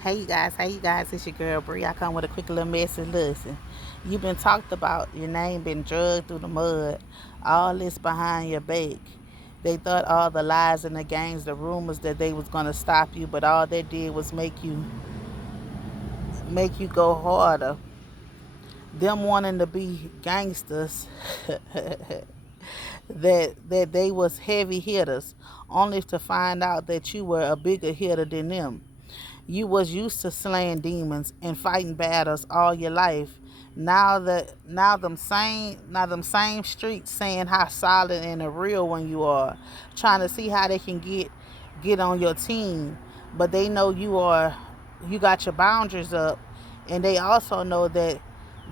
Hey you guys, it's your girl Bree. I come with a quick little message. Listen, you've been talked about, your name been dragged through the mud, all this behind your back. They thought all the lies and the games, the rumors that they was gonna stop you, but all they did was make you go harder. Them wanting to be gangsters, that they was heavy hitters, only to find out that you were a bigger hitter than them. You was used to slaying demons and fighting battles all your life. Now them same streets saying how solid and a real one you are, trying to see how they can get on your team. But they know you got your boundaries up, and they also know that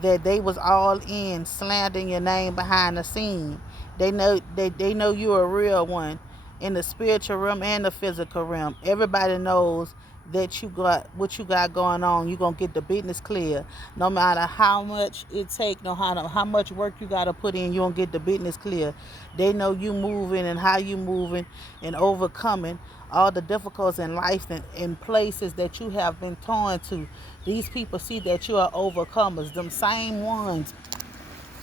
they was all in slandering your name behind the scene. They know you're a real one in the spiritual realm and the physical realm. Everybody knows that you got what you got going on. You're gonna get the business clear. No matter how much it take, no how much work you gotta put in, you gonna get the business clear. They know you moving and how you moving and overcoming all the difficulties in life and in places that you have been torn to. These people see that you are overcomers. Them same ones,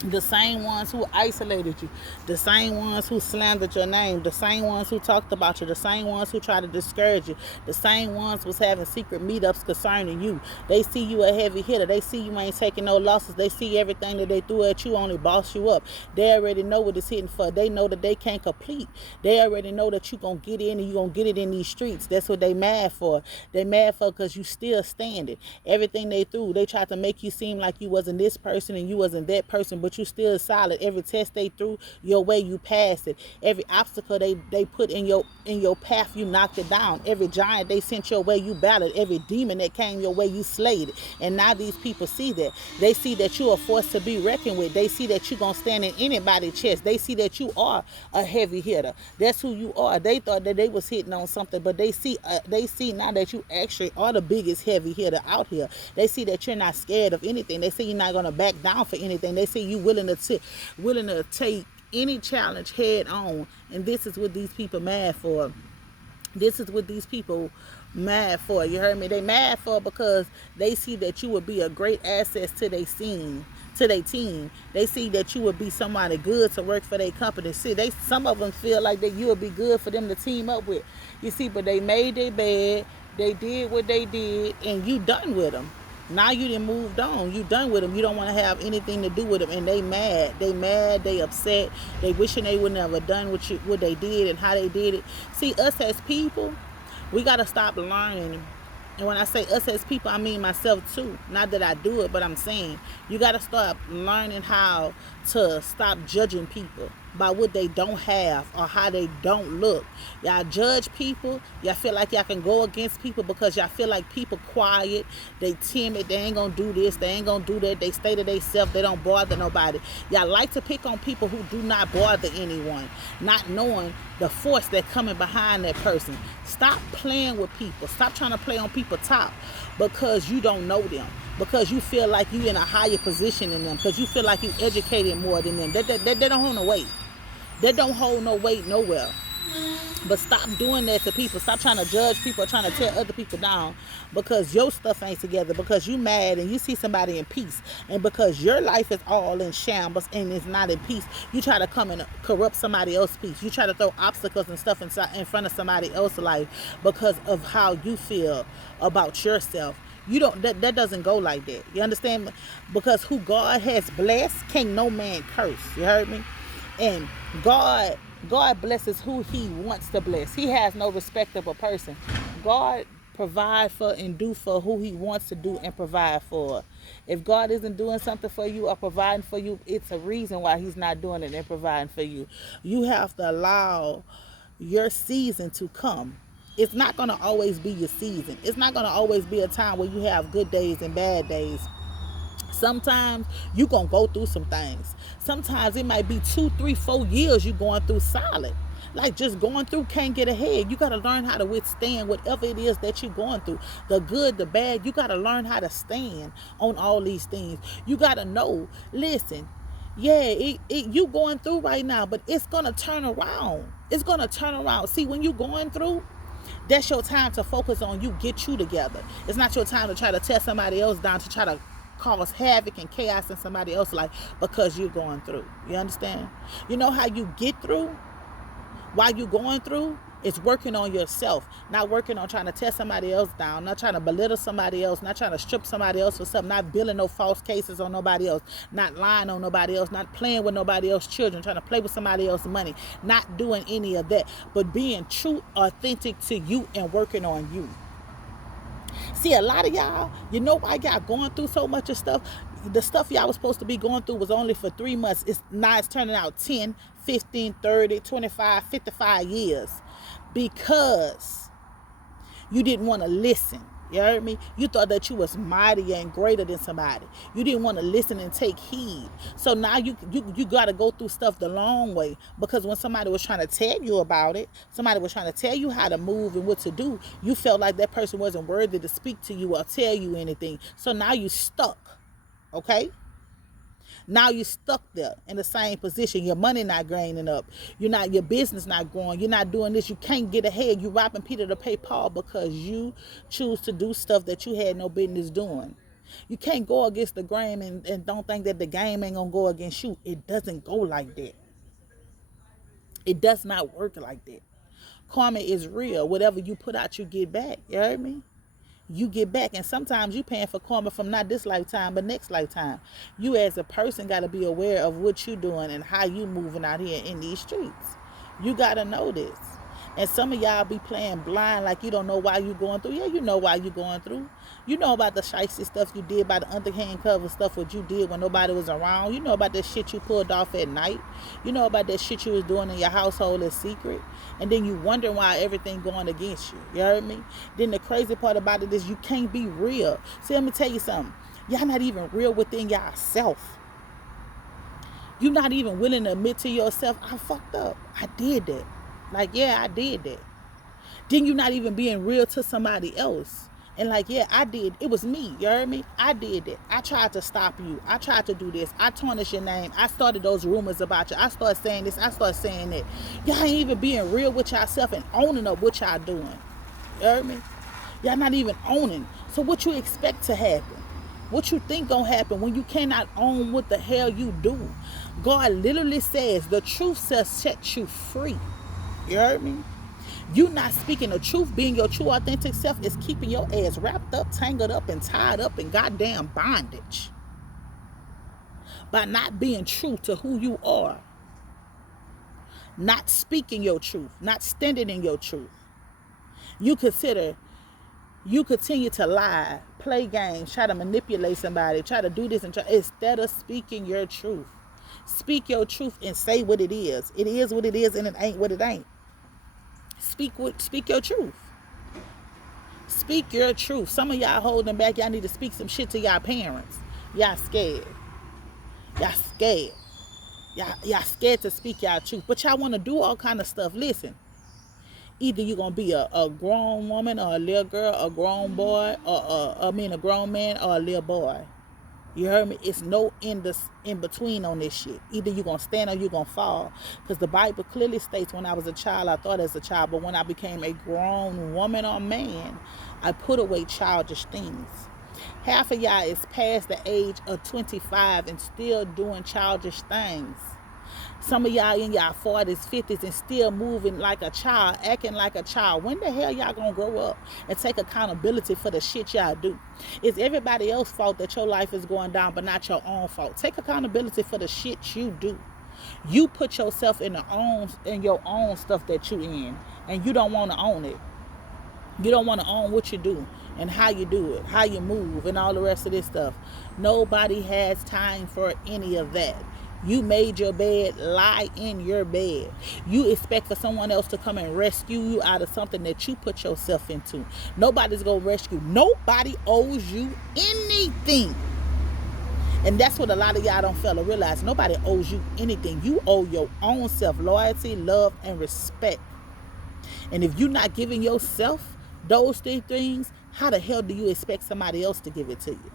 the same ones who isolated you, the same ones who slandered your name, the same ones who talked about you, the same ones who tried to discourage you, the same ones was having secret meetups concerning you. They see you a heavy hitter. They see you ain't taking no losses. They see everything that they threw at you only boss you up. They already know what it's hitting for. They know that they can't complete. They already know that you gonna get in and you gonna get it in these streets. That's what they mad for. They mad for because you still standing. Everything they threw, they tried to make you seem like you wasn't this person and you wasn't that person, but you still solid. Every test they threw your way, you passed it. Every obstacle they put in your path, you knocked it down. Every giant they sent your way, you battled. Every demon that came your way, you slayed it. And now these people see that. They see that you are forced to be reckoned with. They see that you gonna stand in anybody's chest. They see that you are a heavy hitter. That's who you are. They thought that they was hitting on something, but they see now that you actually are the biggest heavy hitter out here. They see that you're not scared of anything. They see you're not gonna back down for anything. They see you willing to take any challenge head on. And this is what these people mad for. This is what these people mad for. You heard me? They mad for because they see that you would be a great asset to their scene, to their team. They see that you would be somebody good to work for their company. See, some of them feel like that you would be good for them to team up with. You see, but they made their bed, they did what they did, and you done with them. Now you done moved on. You done with them. You don't want to have anything to do with them, and they mad. They mad. They upset. They wishing they would never done what they did and how they did it. See, us as people, we gotta stop learning. And when I say us as people, I mean myself too. Not that I do it, but I'm saying you gotta start learning how to stop judging people by what they don't have or how they don't look. Y'all judge people. Y'all feel like y'all can go against people because y'all feel like people quiet, they timid, they ain't gonna do this, they ain't gonna do that, they stay to themselves, they don't bother nobody. Y'all like to pick on people who do not bother anyone, not knowing the force that's coming behind that person. Stop playing with people. Stop trying to play on people's top because you don't know them, because you feel like you in a higher position than them, because you feel like you educated more than them. That don't hold no weight. That don't hold no weight nowhere. But stop doing that to people. Stop trying to judge people, trying to tear other people down because your stuff ain't together, because you mad and you see somebody in peace, and because your life is all in shambles and it's not in peace. You try to come and corrupt somebody else's peace. You try to throw obstacles and stuff in front of somebody else's life because of how you feel about yourself. You don't that doesn't go like that. You understand? Because who God has blessed, can't no man curse. You heard me? And God blesses who he wants to bless. He has no respect of a person. God provide for and do for who he wants to do and provide for. If God isn't doing something for you or providing for you, it's a reason why he's not doing it and providing for you. You have to allow your season to come. It's not going to always be your season. It's not going to always be a time where you have good days and bad days. Sometimes you gonna go through some things. Sometimes it might be 2, 3, 4 years you going through solid. Like just going through, can't get ahead. You gotta learn how to withstand whatever it is that you're going through. The good, the bad, you gotta learn how to stand on all these things. You gotta know, listen, yeah, you going through right now, but it's gonna turn around. It's gonna turn around. See, when you going through, That's your time to focus on you, get you together. It's not your time to try to tear somebody else down, to try to cause havoc and chaos in somebody else's life because you're going through. You understand? You know how you get through while you're going through? It's working on yourself, not working on trying to tear somebody else down, not trying to belittle somebody else, not trying to strip somebody else for something, not building no false cases on nobody else, not lying on nobody else, not playing with nobody else's children, trying to play with somebody else's money, not doing any of that, but being true, authentic to you and working on you. See, a lot of y'all, you know why y'all going through so much of stuff? The stuff y'all was supposed to be going through was only for 3 months. Now it's turning out 10, 15, 30, 25, 55 years. Because you didn't want to listen. You heard me? You thought that you was mightier and greater than somebody. You didn't want to listen and take heed. So now you got to go through stuff the long way, because when somebody was trying to tell you about it, somebody was trying to tell you how to move and what to do, you felt like that person wasn't worthy to speak to you or tell you anything. So now you stuck. Okay? Now you're stuck there in the same position. Your money not gaining up. Your business not growing. You're not doing this. You can't get ahead. You robbing Peter to pay Paul because you choose to do stuff that you had no business doing. You can't go against the grain and don't think that the game ain't gonna go against you. It doesn't go like that. It does not work like that. Karma is real. Whatever you put out, you get back. You heard me? You get back, and sometimes you paying for karma from not this lifetime but next lifetime. You as a person got to be aware of what you doing and how you moving out here in these streets. You got to know this. And some of y'all be playing blind like you don't know why you going through. Yeah, you know why you going through. You know about the shiesty stuff you did, by the underhand cover stuff what you did when nobody was around. You know about that shit you pulled off at night. You know about that shit you was doing in your household in secret. And then you wonder why everything going against you. You heard me? Then the crazy part about it is you can't be real. See, let me tell you something. Y'all not even real within yourself. You're not even willing to admit to yourself, I fucked up. I did that. Like, yeah, I did that. Then you're not even being real to somebody else. And like, yeah, I did. It was me. You heard me? I did it. I tried to stop you. I tried to do this. I tarnished your name. I started those rumors about you. I started saying this. I started saying that. Y'all ain't even being real with yourself and owning up what y'all doing. You heard me? Y'all not even owning. So what you expect to happen? What you think gonna happen when you cannot own what the hell you do? God literally says the truth shall set you free. You heard me? You not speaking the truth, being your true authentic self, is keeping your ass wrapped up, tangled up, and tied up in goddamn bondage. By not being true to who you are. Not speaking your truth. Not standing in your truth. You continue to lie, play games, try to manipulate somebody, try to do this and try, instead of speaking your truth. Speak your truth and say what it is. It is what it is and it ain't what it ain't. Speak your truth. Speak your truth. Some of y'all holding back. Y'all need to speak some shit to y'all parents. Y'all scared. Y'all scared. Y'all scared to speak y'all truth. But y'all want to do all kind of stuff. Listen. Either you're going to be a grown woman or a little girl, a grown boy, or a grown man or a little boy. You heard me? It's no in between on this shit. Either you're going to stand or you're going to fall. Because the Bible clearly states when I was a child, I thought as a child. But when I became a grown woman or man, I put away childish things. Half of y'all is past the age of 25 and still doing childish things. Some of y'all in y'all 40s, 50s and still moving like a child, acting like a child. When the hell y'all gonna grow up and take accountability for the shit y'all do? It's everybody else's fault that your life is going down, but not your own fault. Take accountability for the shit you do. You put yourself in your own stuff that you in, and you don't want to own it. You don't want to own what you do and how you do it, how you move, and all the rest of this stuff. Nobody has time for any of that. You made your bed, lie in your bed. You expect for someone else to come and rescue you out of something that you put yourself into. Nobody's going to rescue. Nobody owes you anything. And that's what a lot of y'all don't fail to realize. Nobody owes you anything. You owe your own self loyalty, love, and respect. And if you're not giving yourself those three things, how the hell do you expect somebody else to give it to you?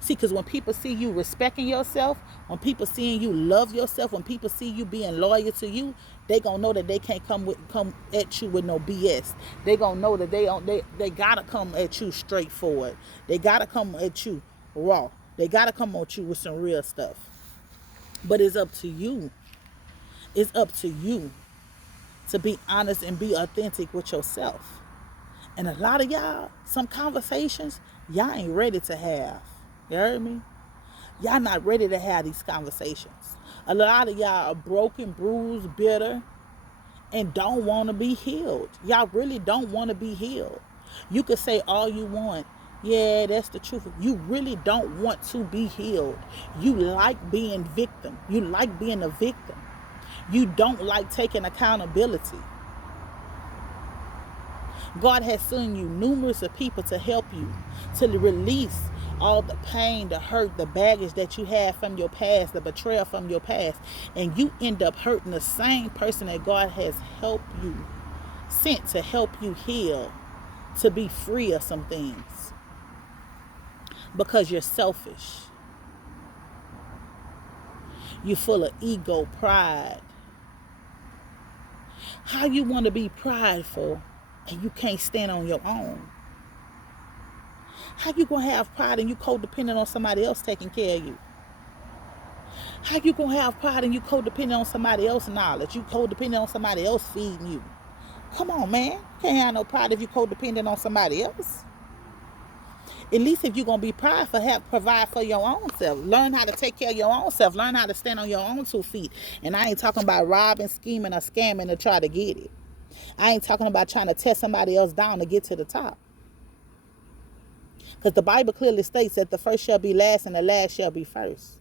See, because when people see you respecting yourself, when people seeing you love yourself, when people see you being loyal to you, they gonna know that they can't come at you with no BS. They gonna know that they gotta come at you straightforward. They gotta come at you raw. They gotta come at you with some real stuff. But it's up to you. It's up to you to be honest and be authentic with yourself. And a lot of y'all, some conversations, y'all ain't ready to have. You heard me? Y'all not ready to have these conversations. A lot of y'all are broken, bruised, bitter, and don't want to be healed. Y'all really don't want to be healed. You could say all you want. Yeah, that's the truth. You really don't want to be healed. You like being victim. You like being a victim. You don't like taking accountability. God has sent you numerous of people to help you to release all the pain, the hurt, the baggage that you have from your past, the betrayal from your past, and you end up hurting the same person that God has helped you, sent to help you heal, to be free of some things, because you're selfish. You're full of ego, pride. How you want to be prideful and you can't stand on your own? How you going to have pride and you codependent on somebody else taking care of you? How you going to have pride and you codependent on somebody else's knowledge? You codependent on somebody else feeding you? Come on, man. You can't have no pride if you codependent on somebody else. At least if you're going to be prideful, provide for your own self. Learn how to take care of your own self. Learn how to stand on your own 2 feet. And I ain't talking about robbing, scheming, or scamming to try to get it. I ain't talking about trying to tear somebody else down to get to the top. Because the Bible clearly states that the first shall be last and the last shall be first.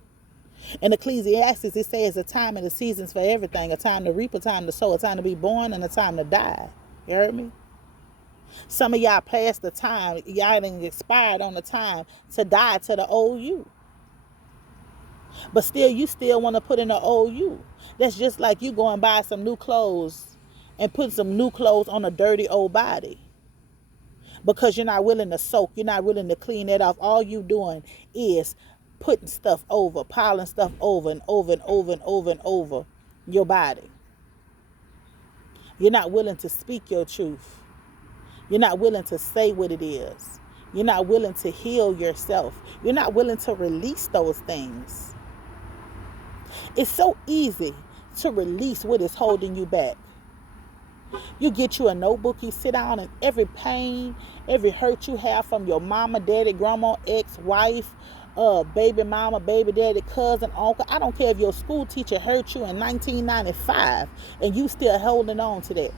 In Ecclesiastes, it says a time and the seasons for everything. A time to reap, a time to sow, a time to be born, and a time to die. You heard me? Some of y'all past the time. Y'all done expired on the time to die to the old you. But still, you still want to put in the old you. That's just like you go and buy some new clothes and put some new clothes on a dirty old body. Because you're not willing to soak. You're not willing to clean that off. All you doing is putting stuff over, piling stuff over and over and over and over and over your body. You're not willing to speak your truth. You're not willing to say what it is. You're not willing to heal yourself. You're not willing to release those things. It's so easy to release what is holding you back. You get you a notebook, you sit down, and every pain, every hurt you have from your mama, daddy, grandma, ex-wife, baby mama, baby daddy, cousin, uncle. I don't care if your school teacher hurt you in 1995 and you still holding on to that.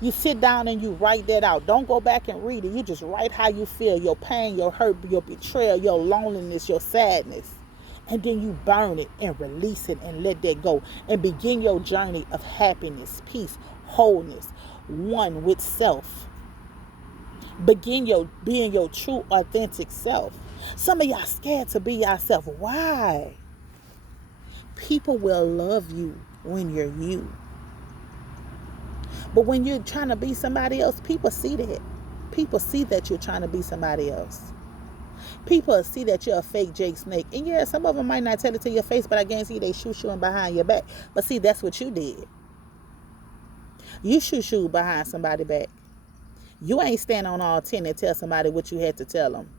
You sit down and you write that out. Don't go back and read it. You just write how you feel, your pain, your hurt, your betrayal, your loneliness, your sadness. And then you burn it and release it and let that go. And begin your journey of happiness, peace, wholeness, one with self. Begin being your true, authentic self. Some of y'all scared to be yourself. Why? People will love you when you're you. But when you're trying to be somebody else, people see that. People see that you're trying to be somebody else. People see that you're a fake Jake Snake. And yeah, some of them might not tell it to your face, but I guarantee they shoot you behind your back. But see, that's what you did. You shoot behind somebody's back. You ain't stand on all 10 and tell somebody what you had to tell them.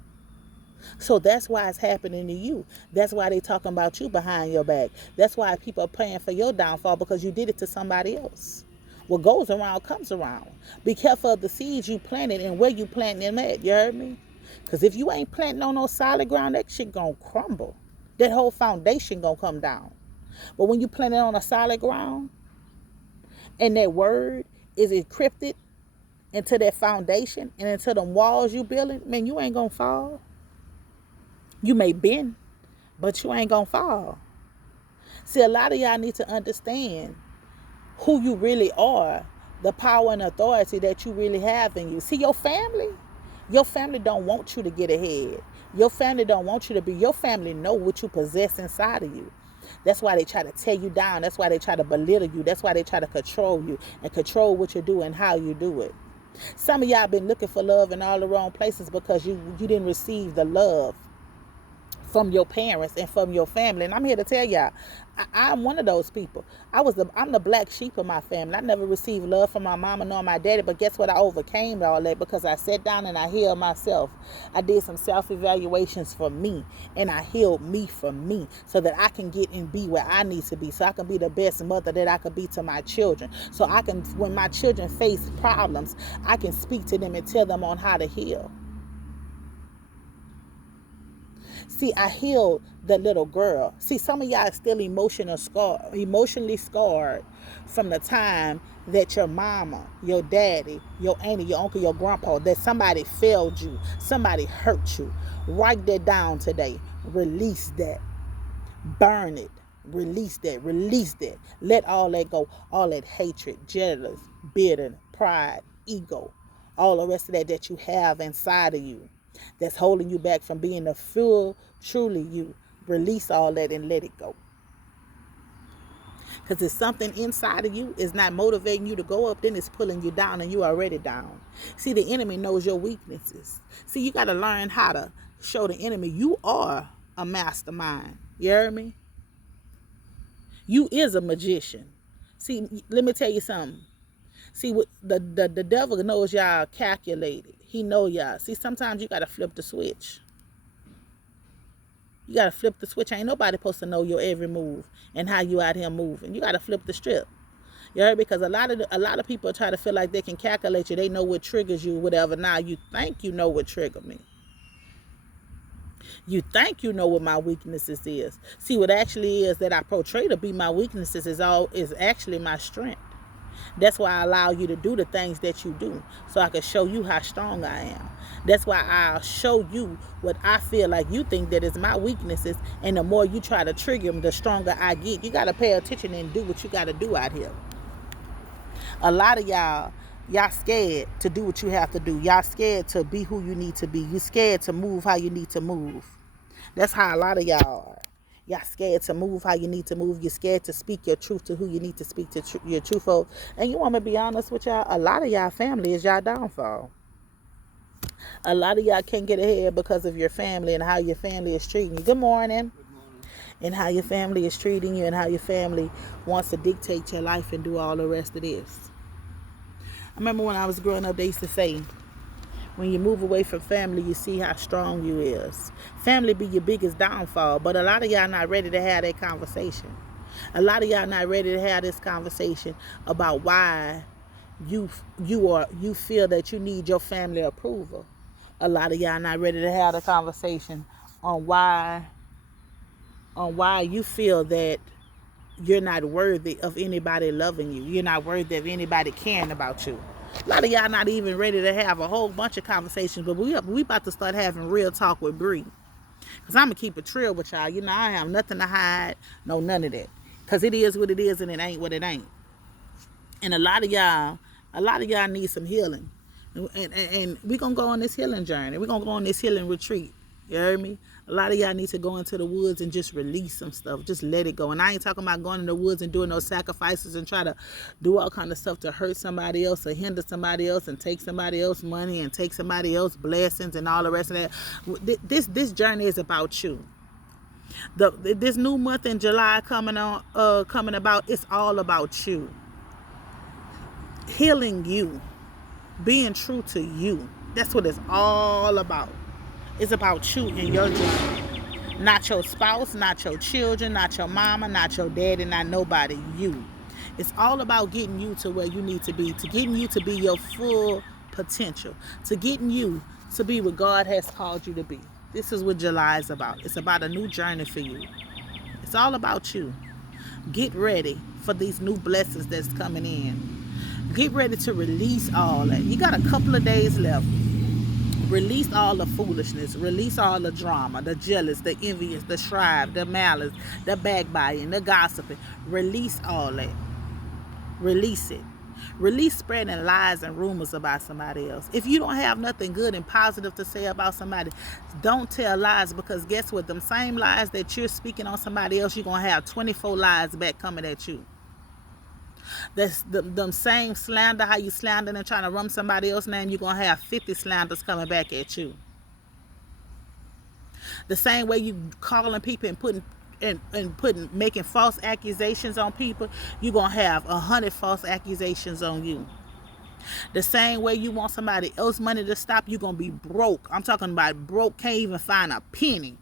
So that's why it's happening to you. That's why they talking about you behind your back. That's why people are praying for your downfall, because you did it to somebody else. What goes around comes around. Be careful of the seeds you planted and where you planting them at. You heard me? Because if you ain't planting on no solid ground, that shit gonna crumble. That whole foundation gonna come down. But when you plant it on a solid ground, and that word is encrypted into that foundation and into the walls you building, man, you ain't gonna fall. You may bend, but you ain't gonna fall. See, a lot of y'all need to understand who you really are, the power and authority that you really have in you. See, your family don't want you to get ahead. Your family don't want you to be. Your family know what you possess inside of you. That's why they try to tear you down. That's why they try to belittle you. That's why they try to control you and control what you do and how you do it. Some of y'all been looking for love in all the wrong places because you didn't receive the love from your parents and from your family. And I'm here to tell y'all, I'm one of those people. I'm the black sheep of my family. I never received love from my mama nor my daddy, but guess what? I overcame all that because I sat down and I healed myself. I did some self-evaluations for me, and I healed me for me so that I can get and be where I need to be, so I can be the best mother that I could be to my children. So I can, when my children face problems, I can speak to them and tell them on how to heal. See, I healed the little girl. See, some of y'all are still emotionally scarred from the time that your mama, your daddy, your auntie, your uncle, your grandpa, that somebody failed you, somebody hurt you. Write that down today. Release that. Burn it. Release that. Release that. Let all that go. All that hatred, jealous, bitter, pride, ego, all the rest of that you have inside of you that's holding you back from being the full, truly you. Release all that and let it go. Because if something inside of you is not motivating you to go up, then it's pulling you down and you are already down. See, the enemy knows your weaknesses. See, you got to learn how to show the enemy you are a mastermind. You hear me? You is a magician. See, let me tell you something. See, the devil knows y'all calculated. He know y'all. See, sometimes you got to flip the switch. You got to flip the switch. Ain't nobody supposed to know your every move and how you out here moving. You got to flip the strip. You heard? Because a lot of people try to feel like they can calculate you. They know what triggers you, whatever. Now you think you know what triggered me. You think you know what my weaknesses is. See, what actually is that I portray to be my weaknesses is actually my strength. That's why I allow you to do the things that you do, so I can show you how strong I am. That's why I'll show you what I feel like you think that is my weaknesses, and the more you try to trigger them, the stronger I get. You got to pay attention and do what you got to do out here. A lot of y'all scared to do what you have to do. Y'all scared to be who you need to be. You scared to move how you need to move. That's how a lot of y'all are. Y'all scared to move how you need to move. You're scared to speak your truth to who you need to speak to your truth of. And you want me to be honest with y'all? A lot of y'all family is y'all downfall. A lot of y'all can't get ahead because of your family and how your family is treating you. Good morning. Good morning. And how your family is treating you and how your family wants to dictate your life and do all the rest of this. I remember when I was growing up, they used to say, when you move away from family, you see how strong you is. Family be your biggest downfall, but a lot of y'all not ready to have that conversation. A lot of y'all not ready to have this conversation about why you feel that you need your family approval. A lot of y'all not ready to have the conversation on why you feel that you're not worthy of anybody loving you. You're not worthy of anybody caring about you. A lot of y'all not even ready to have a whole bunch of conversations, but we about to start having real talk with Bree. Because I'm going to keep it real with y'all. You know, I have nothing to hide. No, none of that. Because it is what it is and it ain't what it ain't. And a lot of y'all need some healing. And we're going to go on this healing journey. We're going to go on this healing retreat. You heard me? A lot of y'all need to go into the woods and just release some stuff. Just let it go. And I ain't talking about going in the woods and doing those sacrifices and try to do all kind of stuff to hurt somebody else or hinder somebody else and take somebody else's money and take somebody else's blessings and all the rest of that. This journey is about you. This new month in July coming about, it's all about you. Healing you. Being true to you. That's what it's all about. It's about you and your journey. Not your spouse, not your children, not your mama, not your daddy, not nobody. You. It's all about getting you to where you need to be, to getting you to be your full potential, to getting you to be what God has called you to be. This is what July is about. It's about a new journey for you. It's all about you. Get ready for these new blessings that's coming in. Get ready to release all that. You got a couple of days left. Release all the foolishness. Release all the drama, the jealous, the envious, the strife, the malice, the backbiting, the gossiping. Release all that. Release it. Release spreading lies and rumors about somebody else. If you don't have nothing good and positive to say about somebody, don't tell lies, because guess what? Them same lies that you're speaking on somebody else, you're going to have 24 lies back coming at you. That's them same slander, how you slandering and trying to run somebody else's name, you're going to have 50 slanders coming back at you. The same way you calling people and making false accusations on people, you're gonna have 100 false accusations on you. The same way you want somebody else money to stop, you're gonna be broke. I'm talking about broke, can't even find a penny.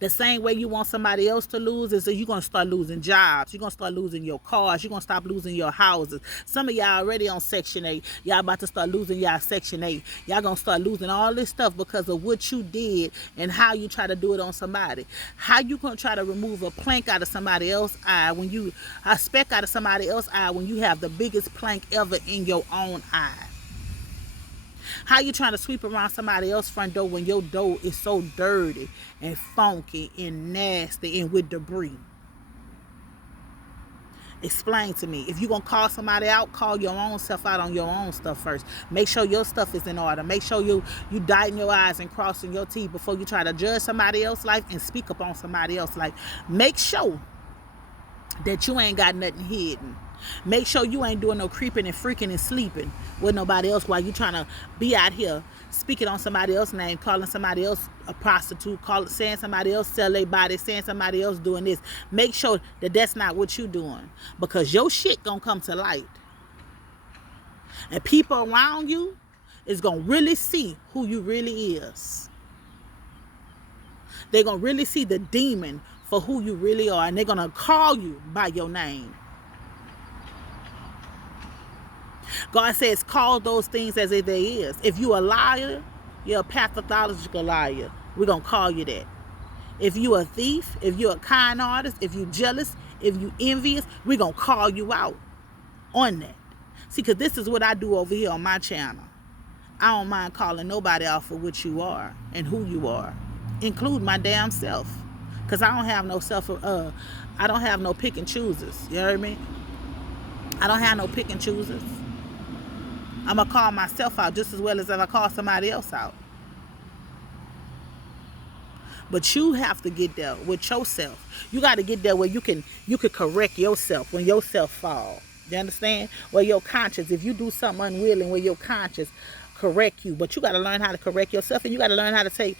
The same way you want somebody else to lose is that you're going to start losing jobs. You're going to start losing your cars. You're going to stop losing your houses. Some of y'all already on Section 8. Y'all about to start losing y'all Section 8. Y'all going to start losing all this stuff because of what you did and how you try to do it on somebody. How you going to try to remove a plank out of somebody else's eye when you, a speck out of somebody else's eye when you have the biggest plank ever in your own eye? How you trying to sweep around somebody else's front door when your door is so dirty and funky and nasty and with debris? Explain to me. If you're going to call somebody out, call your own self out on your own stuff first. Make sure your stuff is in order. Make sure you dotting your I's and crossing your T's before you try to judge somebody else's life and speak up on somebody else's life. Make sure that you ain't got nothing hidden. Make sure you ain't doing no creeping and freaking and sleeping with nobody else while you trying to be out here speaking on somebody else's name, calling somebody else a prostitute, saying somebody else sell their body, saying somebody else doing this. Make sure that that's not what you doing, because your shit gonna come to light. And people around you is gonna really see who you really is. They're gonna really see the demon for who you really are, and they're gonna call you by your name. God says, call those things as if they is. If you a liar, you're a pathological liar. We're going to call you that. If you a thief, if you're a kind artist, if you jealous, if you envious, we're going to call you out on that. See, because this is what I do over here on my channel. I don't mind calling nobody out for what you are and who you are, include my damn self. Because I don't have no I don't have no pick and choosers. You heard me? I don't have no pick and choosers. I'm going to call myself out just as well as if I call somebody else out. But you have to get there with yourself. You got to get there where you can correct yourself when yourself fall. You understand? Where your conscience, if you do something unwilling, where your conscience correct you. But you got to learn how to correct yourself, and you got to learn how to take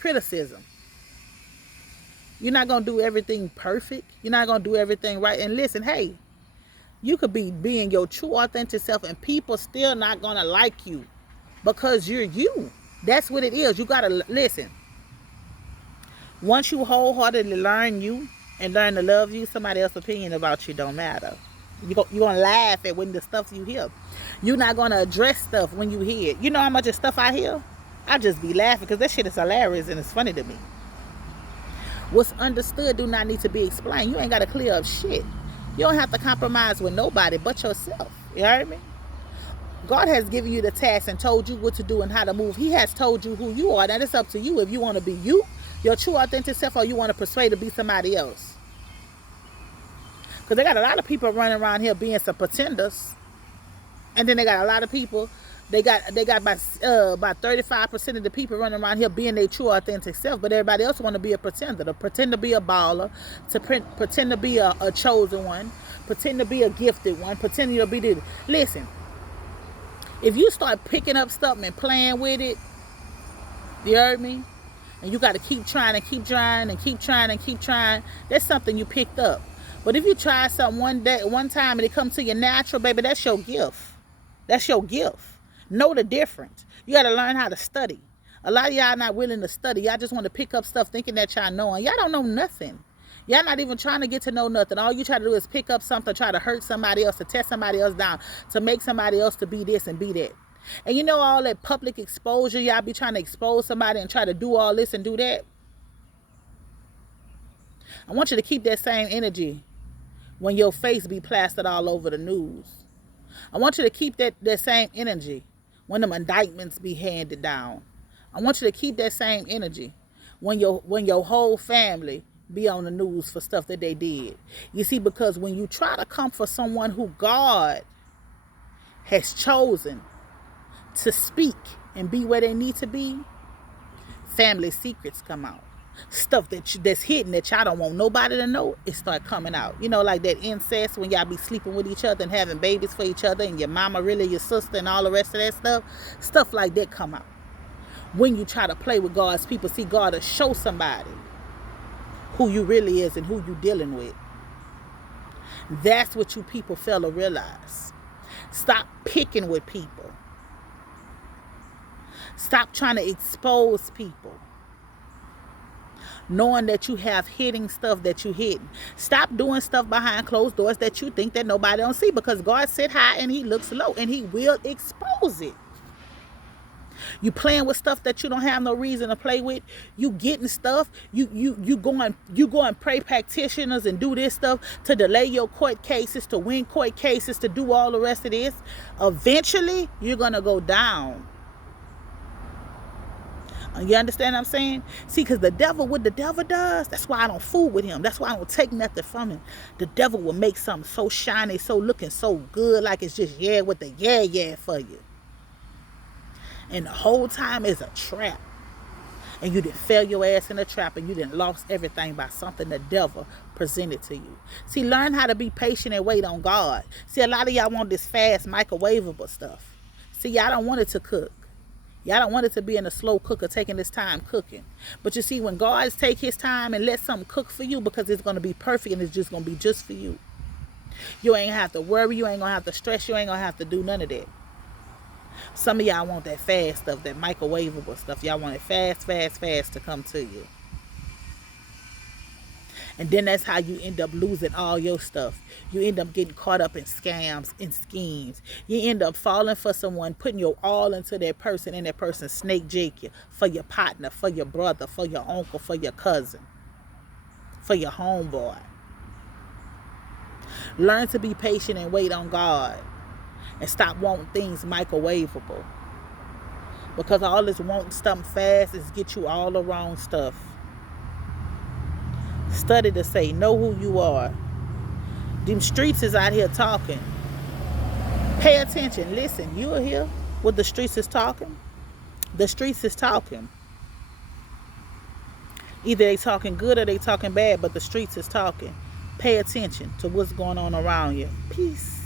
criticism. You're not going to do everything perfect. You're not going to do everything right. And listen, hey, you could be being your true, authentic self, and people still not going to like you because you're you. That's what it is. You got to listen. Once you wholeheartedly learn you and learn to love you, somebody else's opinion about you don't matter. You're going to laugh at when the stuff you hear. You're not going to address stuff when you hear it. You know how much of stuff I hear? I just be laughing because that shit is hilarious and it's funny to me. What's understood do not need to be explained. You ain't got to clear up shit. You don't have to compromise with nobody but yourself. You heard me? God has given you the task and told you what to do and how to move. He has told you who you are. Now it's up to you if you want to be you, your true authentic self, or you want to persuade to be somebody else. Because they got a lot of people running around here being some pretenders. And then they got a lot of people, they got about 35% of the people running around here being their true authentic self, but everybody else want to be a pretender, to pretend to be a baller, to pretend to be a chosen one, pretend to be a gifted one, pretending to be the... Listen, if you start picking up stuff and playing with it, you heard me? And you got to keep trying and keep trying and keep trying and keep trying, that's something you picked up. But if you try something one time and it comes to you natural, baby, that's your gift. That's your gift. Know the difference. You got to learn how to study. A lot of y'all not willing to study. Y'all just want to pick up stuff thinking that y'all know. And y'all don't know nothing. Y'all not even trying to get to know nothing. All you try to do is pick up something, try to hurt somebody else, to tear somebody else down, to make somebody else to be this and be that. And you know all that public exposure, y'all be trying to expose somebody and try to do all this and do that. I want you to keep that same energy when your face be plastered all over the news. I want you to keep that same energy when them indictments be handed down. I want you to keep that same energy when your whole family be on the news for stuff that they did. You see, because when you try to come for someone who God has chosen to speak and be where they need to be, family secrets come out. Stuff that's hidden that y'all don't want nobody to know, it start coming out. You know, like that incest, when y'all be sleeping with each other and having babies for each other, and your mama really your sister and all the rest of that stuff. Stuff like that come out. When you try to play with God's people, see, God will show somebody who you really is and who you dealing with. That's what you people fail to realize. Stop picking with people. Stop trying to expose people, knowing that you have hidden stuff that you hidden. Stop doing stuff behind closed doors that you think that nobody don't see, because God sit high and he looks low, and he will expose it. You playing with stuff that you don't have no reason to play with. You getting stuff. You going pray practitioners and do this stuff to delay your court cases, to win court cases, to do all the rest of this. Eventually, you're gonna go down. You understand what I'm saying? See, because the devil, what the devil does, that's why I don't fool with him. That's why I don't take nothing from him. The devil will make something so shiny, so looking so good, like it's just with the yeah for you. And the whole time is a trap. And you didn't fail your ass in a trap, and you didn't lost everything by something the devil presented to you. See, learn how to be patient and wait on God. See, a lot of y'all want this fast microwavable stuff. See, y'all don't want it to cook. Y'all don't want it to be in a slow cooker, taking this time cooking. But you see, when God take his time and let something cook for you, because it's going to be perfect and it's just going to be just for you. You ain't have to worry. You ain't going to have to stress. You ain't going to have to do none of that. Some of y'all want that fast stuff, that microwavable stuff. Y'all want it fast to come to you. And then that's how you end up losing all your stuff. You end up getting caught up in scams and schemes. You end up falling for someone, putting your all into that person, and that person snake jake you for your partner, for your brother, for your uncle, for your cousin, for your homeboy. Learn to be patient and wait on God. And stop wanting things microwavable. Because all this wanting something fast is get you all the wrong stuff. Study to say, know who you are. Them streets is out here talking. Pay attention. Listen, you hear what the streets is talking? The streets is talking. Either they talking good or they talking bad, but the streets is talking. Pay attention to what's going on around you. Peace.